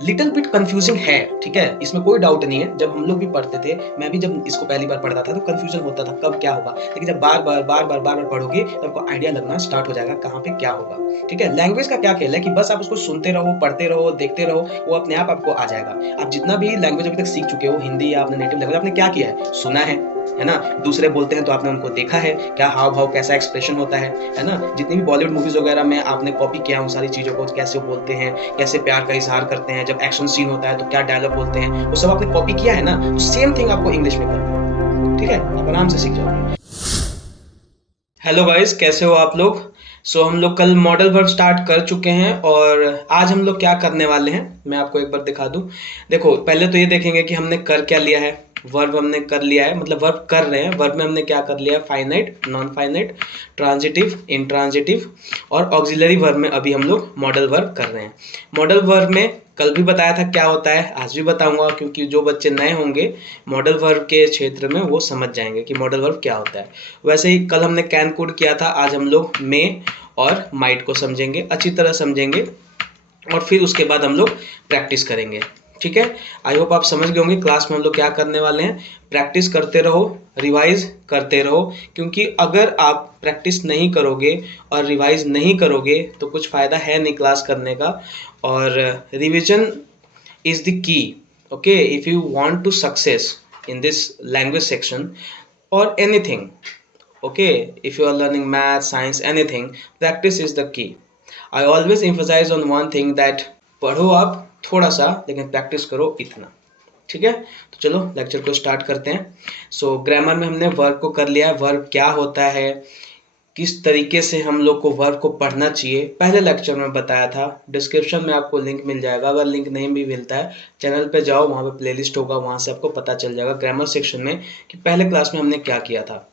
Little bit confusing है, ठीक है, इसमें कोई डाउट नहीं है। जब हम लोग भी पढ़ते थे, मैं भी जब इसको पहली बार पढ़ता था तो कंफ्यूजन होता था कब क्या होगा, लेकिन जब बार बार पढ़ोगे तो आपको आइडिया लगना स्टार्ट हो जाएगा कहाँ पे क्या होगा। ठीक है, लैंग्वेज का क्या खेल है कि बस आप उसको सुनते रहो, पढ़ते रहो, देखते रहो, वो अपने आप आपको आ जाएगा। आप जितना भी लैंग्वेज अभी तक सीख चुके हो, हिंदी या अपने नेटिव लैंग्वेज, आपने क्या किया है, सुना है ना, दूसरे बोलते हैं तो आपने उनको देखा है, क्या हाव भाव कैसा एक्सप्रेशन होता है ना। जितनी भी बॉलीवुड मूवीज वगैरह में आपने कॉपी किया उन सारी चीजों को, कैसे वो बोलते हैं, कैसे प्यार का इजहार करते हैं, जब एक्शन सीन होता है तो क्या डायलॉग बोलते हैं, वो सब आपने कॉपी किया है ना, तो सेम थिंग आपको इंग्लिश में करना है। ठीक है, आप आराम से सीख जाओगे। हेलो गाइस, कैसे हो आप लोग। हम लोग कल मॉडल वर्ब स्टार्ट कर चुके हैं और आज हम लोग क्या करने वाले हैं मैं आपको एक बार दिखा दूं। देखो, पहले तो ये देखेंगे कि हमने कर क्या लिया है। वर्ब हमने कर लिया है, मतलब वर्ब कर रहे हैं। वर्ब में हमने क्या कर लिया है, finite, non finite, transitive, intransitive और ऑक्सिलरी वर्ब में अभी हम लोग मॉडल वर्ब कर रहे हैं। मॉडल वर्ब में कल भी बताया था क्या होता है, आज भी बताऊंगा, क्योंकि जो बच्चे नए होंगे मॉडल वर्ब के क्षेत्र में वो समझ जाएंगे कि मॉडल वर्ब क्या होता है। वैसे ही कल हमने कैन कोड किया था, आज हम लोग मे और माइट को समझेंगे, अच्छी तरह समझेंगे और फिर उसके बाद हम लोग प्रैक्टिस करेंगे। ठीक है, आई होप आप समझ गए होंगे क्लास में हम लोग क्या करने वाले हैं। प्रैक्टिस करते रहो, रिवाइज करते रहो, क्योंकि अगर आप प्रैक्टिस नहीं करोगे और रिवाइज नहीं करोगे तो कुछ फ़ायदा है नहीं क्लास करने का। और revision is the key. Okay, if you want to success in this language section or anything, okay, if you are learning math, science, anything, practice is the key. I always emphasize on one thing that पढ़ो आप थोड़ा सा, लेकिन practice करो इतना। ठीक है, तो चलो लेक्चर को स्टार्ट करते हैं। ग्रामर में हमने वर्ब को कर लिया है, वर्ब क्या होता है, किस तरीके से हम लोग को वर्ब को पढ़ना चाहिए, पहले लेक्चर में बताया था। डिस्क्रिप्शन में आपको लिंक मिल जाएगा, अगर लिंक नहीं भी मिलता है चैनल पे जाओ, वहाँ पे प्लेलिस्ट होगा, वहाँ से आपको पता चल जाएगा ग्रामर सेक्शन में कि पहले क्लास में हमने क्या किया था।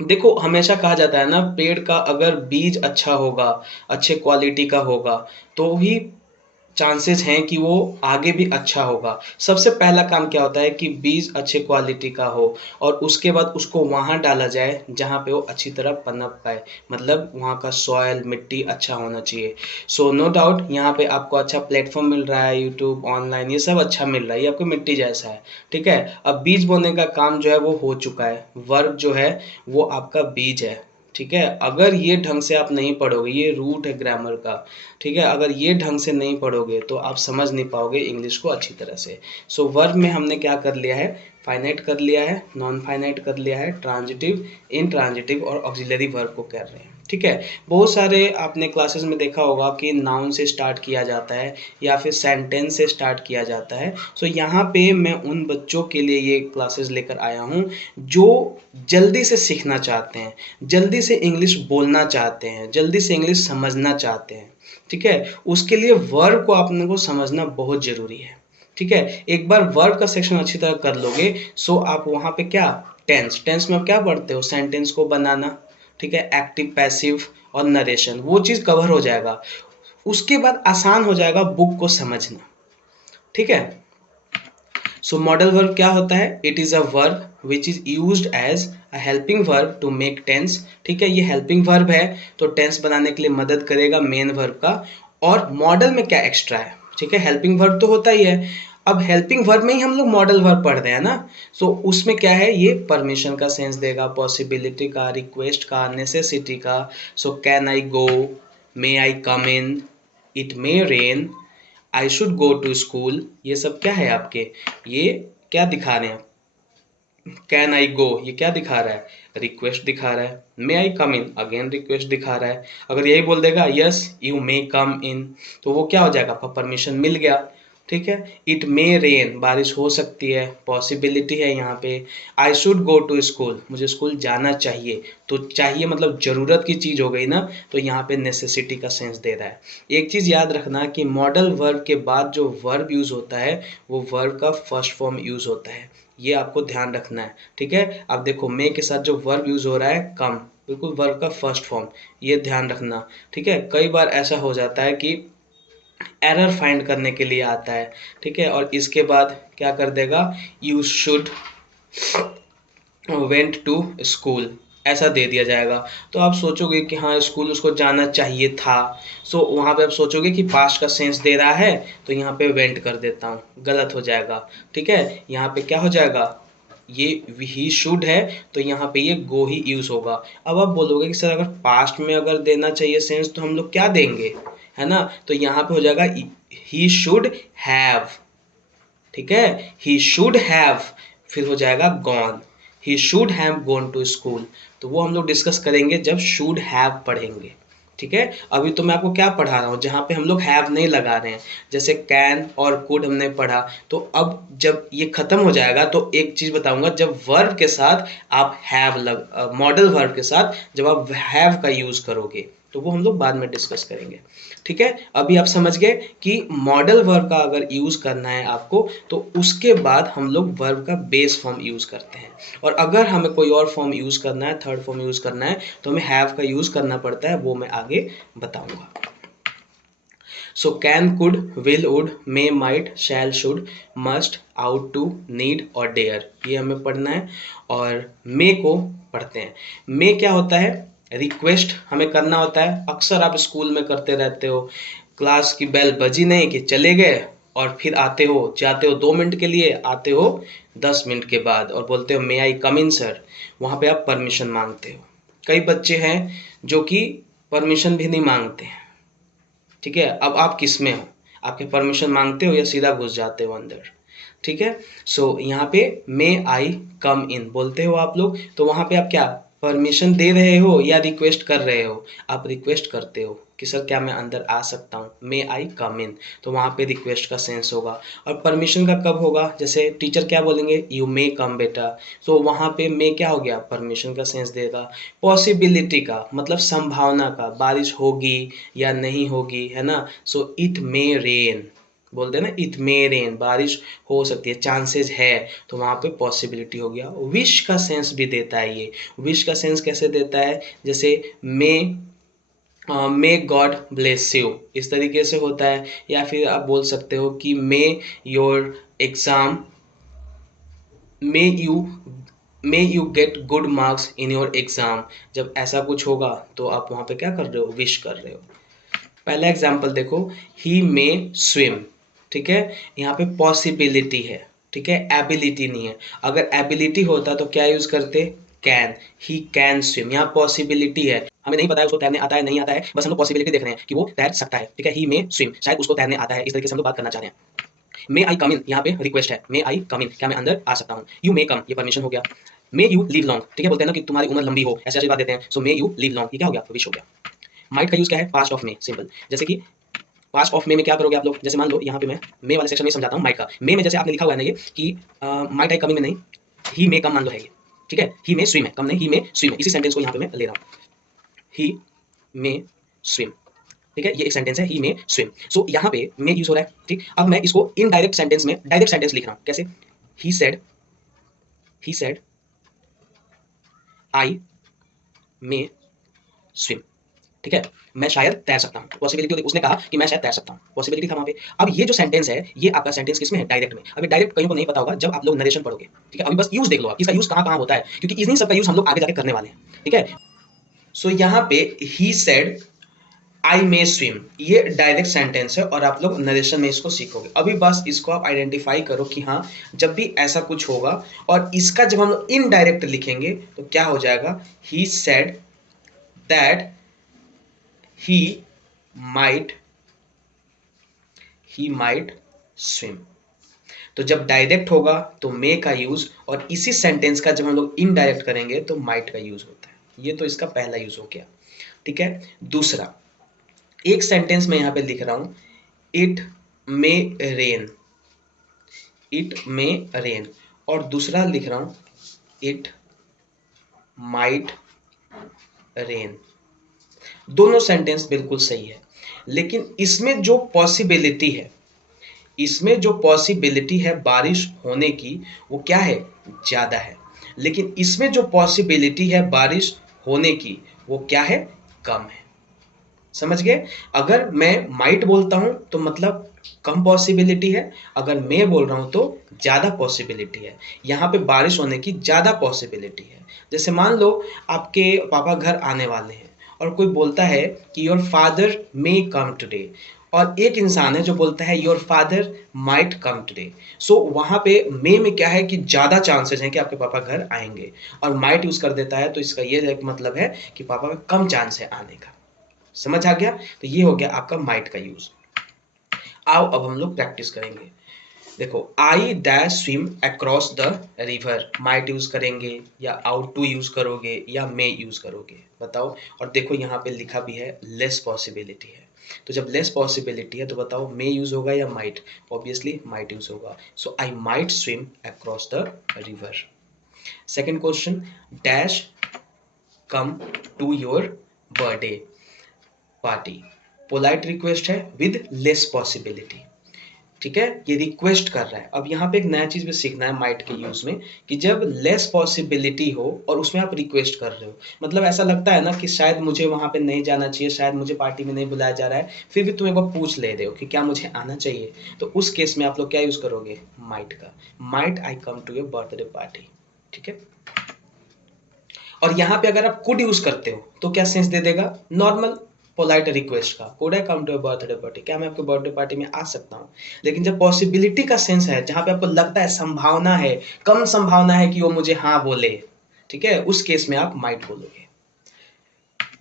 देखो, हमेशा कहा जाता है ना, पेड़ का अगर बीज अच्छा होगा, अच्छे क्वालिटी का होगा, तो ही चांसेस हैं कि वो आगे भी अच्छा होगा। सबसे पहला काम क्या होता है कि बीज अच्छे क्वालिटी का हो और उसके बाद उसको वहाँ डाला जाए जहाँ पे वो अच्छी तरह पनप पाए, मतलब वहाँ का सॉयल, मिट्टी अच्छा होना चाहिए। नो डाउट यहाँ पे आपको अच्छा प्लेटफॉर्म मिल रहा है, यूट्यूब, ऑनलाइन, ये सब अच्छा मिल रहा है, ये आपको मिट्टी जैसा है। ठीक है, अब बीज बोने का काम जो है वो हो चुका है, वर्ब जो है वो आपका बीज है। ठीक है, अगर ये ढंग से आप नहीं पढ़ोगे, ये रूट है ग्रामर का। ठीक है, अगर ये ढंग से नहीं पढ़ोगे तो आप समझ नहीं पाओगे इंग्लिश को अच्छी तरह से। वर्ब में हमने क्या कर लिया है, फाइनाइट कर लिया है, नॉन फाइनाइट कर लिया है, ट्रांजिटिव, इंट्रांजिटिव और ऑक्सिलरी वर्ब को कर रहे हैं। ठीक है, बहुत सारे आपने क्लासेस में देखा होगा कि नाउन से स्टार्ट किया जाता है या फिर सेंटेंस से स्टार्ट किया जाता है। यहाँ पे मैं उन बच्चों के लिए ये क्लासेस लेकर आया हूँ जो जल्दी से सीखना चाहते हैं, जल्दी से इंग्लिश बोलना चाहते हैं, जल्दी से इंग्लिश समझना चाहते हैं। ठीक है, उसके लिए वर्ब को आपने को समझना बहुत जरूरी है। ठीक है, एक बार वर्ब का सेक्शन अच्छी तरह कर लोगे, आप वहाँ पे क्या, टेंस, टेंस में आप क्या पढ़ते हो, सेंटेंस को बनाना। ठीक है, एक्टिव, पैसिव और नरेशन, वो चीज़ कवर हो जाएगा। उसके बाद आसान हो जाएगा बुक को समझना। ठीक है, मॉडल वर्ब क्या होता है, it is a verb which is used as a helping verb to make tense. ठीक है, ये हेल्पिंग वर्ब है तो टेंस बनाने के लिए मदद करेगा मेन वर्ब का। और मॉडल में क्या एक्स्ट्रा है, ठीक है, हेल्पिंग वर्ब तो होता ही है, अब हेल्पिंग वर्ब में ही हम लोग मॉडल वर्ब पढ़ रहे हैं ना। उसमें क्या है, ये परमिशन का सेंस देगा, पॉसिबिलिटी का, रिक्वेस्ट का, नेसेसिटी का। Can I go, may I come in, it may rain, I should go to school, ये सब क्या है आपके, ये क्या दिखा रहे हैं, कैन आई गो ये क्या दिखा रहा है, रिक्वेस्ट दिखा रहा है। मे I come in, again request दिखा रहा है। अगर यही बोल देगा यस यू मे कम इन, तो वो क्या हो जाएगा, आपका परमिशन मिल गया। ठीक है, इट मे रेन, बारिश हो सकती है, पॉसिबिलिटी है यहाँ पे। I should go to school, मुझे स्कूल जाना चाहिए, तो चाहिए मतलब ज़रूरत की चीज़ हो गई ना, तो यहाँ पे नेसेसिटी का सेंस दे रहा है। एक चीज़ याद रखना कि मॉडल वर्ब के बाद जो वर्ब यूज़ होता है वो वर्ब का फर्स्ट फॉर्म यूज़ होता है, ये आपको ध्यान रखना है। ठीक है, अब देखो मे के साथ जो वर्ब यूज़ हो रहा है कम, बिल्कुल वर्ब का फर्स्ट फॉर्म, ये ध्यान रखना। ठीक है, कई बार ऐसा हो जाता है कि एरर फाइंड करने के लिए आता है। ठीक है, और इसके बाद क्या कर देगा, you should went to school, ऐसा दे दिया जाएगा। तो आप सोचोगे कि हाँ स्कूल उसको जाना चाहिए था। सो वहाँ पे आप सोचोगे कि पास्ट का सेंस दे रहा है तो यहाँ पे वेंट कर देता हूँ, गलत हो जाएगा। ठीक है, यहाँ पे क्या हो जाएगा, ये ही शुड है तो यहाँ पे ये गो ही यूज होगा। अब आप बोलोगे कि सर अगर पास्ट में अगर देना चाहिए सेंस तो हम लोग क्या देंगे, है ना। तो यहाँ पे हो जाएगा ही शुड हैव। ठीक है, ही शुड हैव, फिर हो जाएगा gone, he should have gone to school. तो वो हम लोग डिस्कस करेंगे जब शुड हैव पढ़ेंगे। ठीक है, अभी तो मैं आपको क्या पढ़ा रहा हूँ जहाँ पे हम लोग हैव नहीं लगा रहे हैं, जैसे कैन और कुड हमने पढ़ा। तो अब जब ये खत्म हो जाएगा तो एक चीज बताऊंगा, जब वर्ब के साथ आप हैव मॉडल वर्ब के साथ जब आप हैव का यूज करोगे तो वो हम लोग बाद में डिस्कस करेंगे। ठीक है, अभी आप समझ गए कि मॉडल वर्ब का अगर यूज करना है आपको तो उसके बाद हम लोग वर्ब का बेस फॉर्म यूज करते हैं, और अगर हमें कोई और फॉर्म यूज करना है, थर्ड फॉर्म यूज करना है तो हमें हैव का यूज करना पड़ता है, वो मैं आगे बताऊंगा। So can, could, will, would, may, might, shall, should, must, ought to, need और डेयर, ये हमें पढ़ना है। और मे को पढ़ते हैं। मे क्या होता है, रिक्वेस्ट हमें करना होता है। अक्सर आप स्कूल में करते रहते हो, क्लास की बेल बजी नहीं कि चले गए और फिर आते हो, जाते हो 2 मिनट के लिए, आते हो 10 मिनट के बाद और बोलते हो मे आई कम इन सर। वहाँ पे आप परमिशन मांगते हो। कई बच्चे हैं जो कि परमिशन भी नहीं मांगते हैं। ठीक है, अब आप किस में हो, आपके परमिशन मांगते हो या सीधा घुस जाते हो अंदर। ठीक है, सो यहाँ पे मे आई कम इन बोलते हो आप लोग, तो वहाँ पे आप क्या परमिशन दे रहे हो या रिक्वेस्ट कर रहे हो, आप रिक्वेस्ट करते हो कि सर क्या मैं अंदर आ सकता हूँ, मे आई कम इन, तो वहाँ पे रिक्वेस्ट का सेंस होगा। और परमिशन का कब होगा, जैसे टीचर क्या बोलेंगे, यू मे कम बेटा, तो वहाँ पे मे क्या हो गया, परमिशन का सेंस देगा। पॉसिबिलिटी का मतलब संभावना का, बारिश होगी या नहीं होगी, है ना। सो इट मे रेन, बोलते हैं ना इट मे रेन, बारिश हो सकती है, चांसेस है, तो वहाँ पे पॉसिबिलिटी हो गया। विश का सेंस भी देता है ये। विश का सेंस कैसे देता है, जैसे मे गॉड ब्लेस यू, इस तरीके से होता है। या फिर आप बोल सकते हो कि मे your exam, may you may you get good marks in your exam, जब ऐसा कुछ होगा तो आप वहाँ पे क्या कर रहे हो, विश कर रहे हो। पहला एग्जाम्पल देखो, ही मे स्विम। ठीक है, यहाँ पे पॉसिबिलिटी है, ठीक है, एबिलिटी नहीं है। अगर एबिलिटी होता तो क्या यूज करते, कैन, ही कैन स्विम। यहाँ पॉसिबिलिटी है, हमें नहीं पता है उसको तैरने आता है नहीं आता है, बस हम लोग पॉसिबिलिटी देख रहे हैं कि वो तैर सकता है। ठीक है, ही मे स्विम, शायद उसको तैरने आता है, इस तरीके से हम लोग बात करना चाह रहे हैं। मे आई कम इन, यहाँ पे रिक्वेस्ट है, मे आई कम इन, क्या मैं अंदर आ सकता हूँ। यू मे कम, ये परमिशन हो गया। मे यू लिव लॉन्ग, ठीक है, बोलते हैं ना कि तुम्हारी उम्र लंबी हो, ऐसे आशीर्वाद देते हैं। सो मे यू लिव लॉन्ग, ये क्या हो गया, विश हो गया। माइट का यूज क्या है, पास्ट ऑफ मे, सिंपल। जैसे कि पास्ट ऑफ मे में क्या करोगे आप लोग, जैसे मान लो यहाँ पे मैं मे वाले सेक्शन में समझाता हूँ माइट का। मे में जैसे आपने लिखा हुआ है ना ये कि माइट आई कमिंग में नहीं, ही मे कम मान लो है ये। ठीक है, ही मे स्विम है, कम नहीं, ही मे स्विम है। इसी सेंटेंस को यहाँ पे मैं ले रहा हूँ, ही मे स्विम। ठीक है, ये एक सेंटेंस है, ही मे स्विम। सो यहाँ पे मे यूज हो रहा है। ठीक, अब मैं इसको इनडायरेक्ट सेंटेंस में डायरेक्ट सेंटेंस लिख रहा हूँ, कैसे, he said I may swim. ठीक है, मैं शायद तैर सकता हूँ, पॉसिबिलिटी, उसने कहा कि मैं शायद तैर सकता हूँ, पॉसिबिलिटी था वहाँ पे। अब ये जो सेंटेंस है ये आपका सेंटेंस किसमें है, डायरेक्ट में। अभी डायरेक्ट कहीं को नहीं पता होगा, जब आप लोग नरेशन पढ़ोगे। ठीक है, अभी बस यूज देख लो आप, इसका यूज कहाँ कहाँ होता है, क्योंकि इन्हीं सबका यूज हम लोग आगे जाके करने वाले हैं। ठीक है, सो यहाँ पे he said I may swim, ये डायरेक्ट सेंटेंस है और आप लोग नरेशन में इसको सीखोगे। अभी बस इसको आप आइडेंटिफाई करो कि हाँ जब भी ऐसा कुछ होगा और इसका जब हम लोग इनडायरेक्ट लिखेंगे तो क्या हो जाएगा, he said that he might swim। तो जब डायरेक्ट होगा तो मे का यूज, और इसी सेंटेंस का जब हम लोग इनडायरेक्ट करेंगे तो माइट का यूज होता है। ये तो इसका पहला यूज हो गया। ठीक है, दूसरा, एक सेंटेंस में यहां पे लिख रहा हूं, it may rain, it may rain, और दूसरा लिख रहा हूं इट माइट रेन। दोनों सेंटेंस बिल्कुल सही है, लेकिन इसमें जो पॉसिबिलिटी है, इसमें जो पॉसिबिलिटी है बारिश होने की वो क्या है, ज्यादा है। लेकिन इसमें जो पॉसिबिलिटी है बारिश होने की वो क्या है, कम है। समझ गए, अगर मैं माइट बोलता हूं तो मतलब कम पॉसिबिलिटी है, अगर मैं बोल रहा हूं तो ज़्यादा पॉसिबिलिटी है, यहाँ पे बारिश होने की ज़्यादा पॉसिबिलिटी है। जैसे मान लो आपके पापा घर आने वाले हैं और कोई बोलता है कि your father may come today, और एक इंसान है जो बोलता है your father might come today. So वहाँ पे मे में क्या है कि ज़्यादा चांसेस हैं कि आपके पापा घर आएंगे, और माइट यूज़ कर देता है तो इसका ये मतलब है कि पापा का कम चांस है आने का। समझ आ गया? तो ये हो गया आपका माइट का यूज़। आओ अब हम लोग प्रैक्टिस करेंगे। देखो, I dash swim across the river, might use करेंगे या आउट टू यूज करोगे या मे यूज करोगे, बताओ। और देखो यहाँ पे लिखा भी है लेस पॉसिबिलिटी है, तो जब लेस पॉसिबिलिटी है तो बताओ मे यूज होगा या माइट? ऑब्वियसली माइट यूज होगा। So I might swim across the river. Second question, dash come to your birthday party, polite request है विद लेस पॉसिबिलिटी। ठीक है, ये रिक्वेस्ट कर रहा है। अब यहाँ पे एक नया चीज भी सीखना है माइट के यूज में, कि जब लेस पॉसिबिलिटी हो और उसमें आप रिक्वेस्ट कर रहे हो, मतलब ऐसा लगता है ना कि शायद मुझे वहां पे नहीं जाना चाहिए, शायद मुझे पार्टी में नहीं बुलाया जा रहा है, फिर भी तुम एक बार पूछ ले रहे हो कि क्या मुझे आना चाहिए, तो उस केस में आप लोग क्या यूज करोगे? माइट का। Might I come to your birthday party. ठीक है, और यहाँ पे अगर आप कुड यूज करते हो तो क्या सेंस दे देगा? नॉर्मल पोलाइट रिक्वेस्ट का, could I come to your birthday party, क्या मैं आपके बर्थडे पार्टी में आ सकता हूँ? लेकिन जब पॉसिबिलिटी का सेंस है, जहाँ पे आपको लगता है, संभावना है, कम संभावना है कि वो मुझे हाँ बोले, ठीक है, उस केस में आप माइट बोलोगे।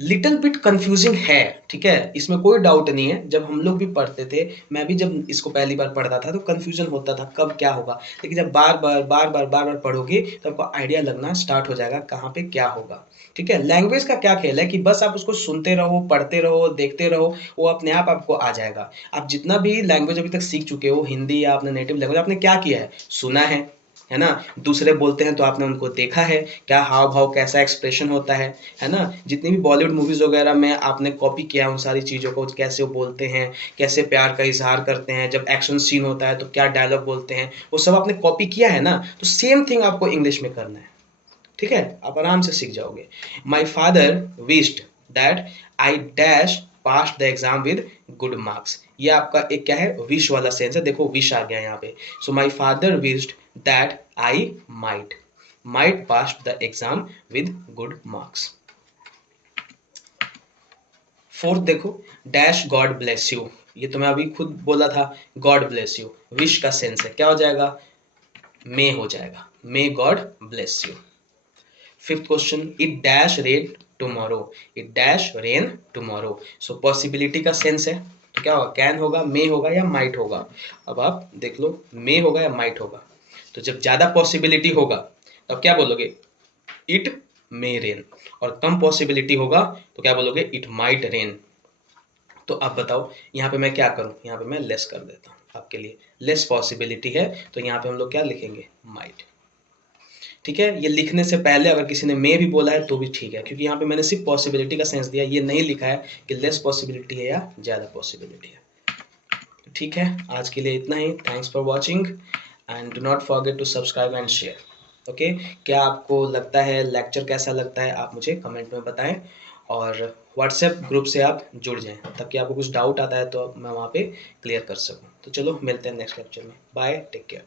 लिटिल बिट कंफ्यूजिंग है, ठीक है, इसमें कोई डाउट नहीं है। जब हम लोग भी पढ़ते थे, मैं भी जब इसको पहली बार पढ़ता था तो कंफ्यूजन होता था कब क्या होगा, लेकिन जब बार बार पढ़ोगे तो आपको आइडिया लगना स्टार्ट हो जाएगा कहाँ पे क्या होगा। ठीक है, लैंग्वेज का क्या खेल है कि बस आप उसको सुनते रहो, पढ़ते रहो, देखते रहो, वो अपने आप आपको आ जाएगा। आप जितना भी लैंग्वेज अभी तक सीख चुके हो, हिंदी या अपने नेटिव लैंग्वेज, आपने क्या किया है? सुना है ना? दूसरे बोलते हैं तो आपने उनको देखा है, क्या हाव भाव, कैसा एक्सप्रेशन होता है ना? जितनी भी बॉलीवुड मूवीज वगैरह में आपने कॉपी किया उन सारी चीज़ों को, कैसे वो बोलते हैं, कैसे प्यार का इजहार करते हैं, जब एक्शन सीन होता है तो क्या डायलॉग बोलते हैं, वो सब आपने कॉपी किया है ना? तो सेम थिंग आपको इंग्लिश में करना है। ठीक है, आप आराम से सीख जाओगे। माई father wished that I dash pass the exam with good marks, ये आपका एक क्या है? विश वाला सेंस है। देखो विश आ गया यहाँ पे। So my father wished that I might pass the exam with good marks. Fourth देखो, डैश गॉड ब्लेस यू, ये तो मैं अभी खुद बोला था, गॉड ब्लेस यू विश का सेंस है, क्या हो जाएगा? मे हो जाएगा, may God bless you. Fifth question, it dash rain tomorrow, it dash rain tomorrow. So possibility का सेंस है, तो क्या होगा? कैन होगा, मे होगा या माइट होगा? अब आप देख लो, मे होगा या माइट होगा? तो जब ज्यादा पॉसिबिलिटी होगा तब क्या बोलोगे? It may rain. और कम पॉसिबिलिटी होगा तो क्या बोलोगे? It might rain. तो अब बताओ यहाँ पे मैं क्या करूं? यहाँ पे मैं लेस कर देता हूँ आपके लिए, लेस पॉसिबिलिटी है तो यहाँ पे हम लोग क्या लिखेंगे? माइट। ठीक है, ये लिखने से पहले अगर किसी ने मे भी बोला है तो भी ठीक है, क्योंकि यहाँ पे मैंने सिर्फ पॉसिबिलिटी का सेंस दिया, ये नहीं लिखा है कि लेस पॉसिबिलिटी है या ज़्यादा पॉसिबिलिटी है। ठीक है, आज के लिए इतना ही। Thanks for watching and do not forget to subscribe and share. Okay, क्या आपको लगता है, लेक्चर कैसा लगता है, आप मुझे कमेंट में बताएं, और व्हाट्सएप ग्रुप से आप जुड़ जाएं ताकि आपको कुछ डाउट आता है तो मैं वहाँ पे क्लियर कर सकूँ। तो चलो मिलते हैं नेक्स्ट लेक्चर में। Bye, take care.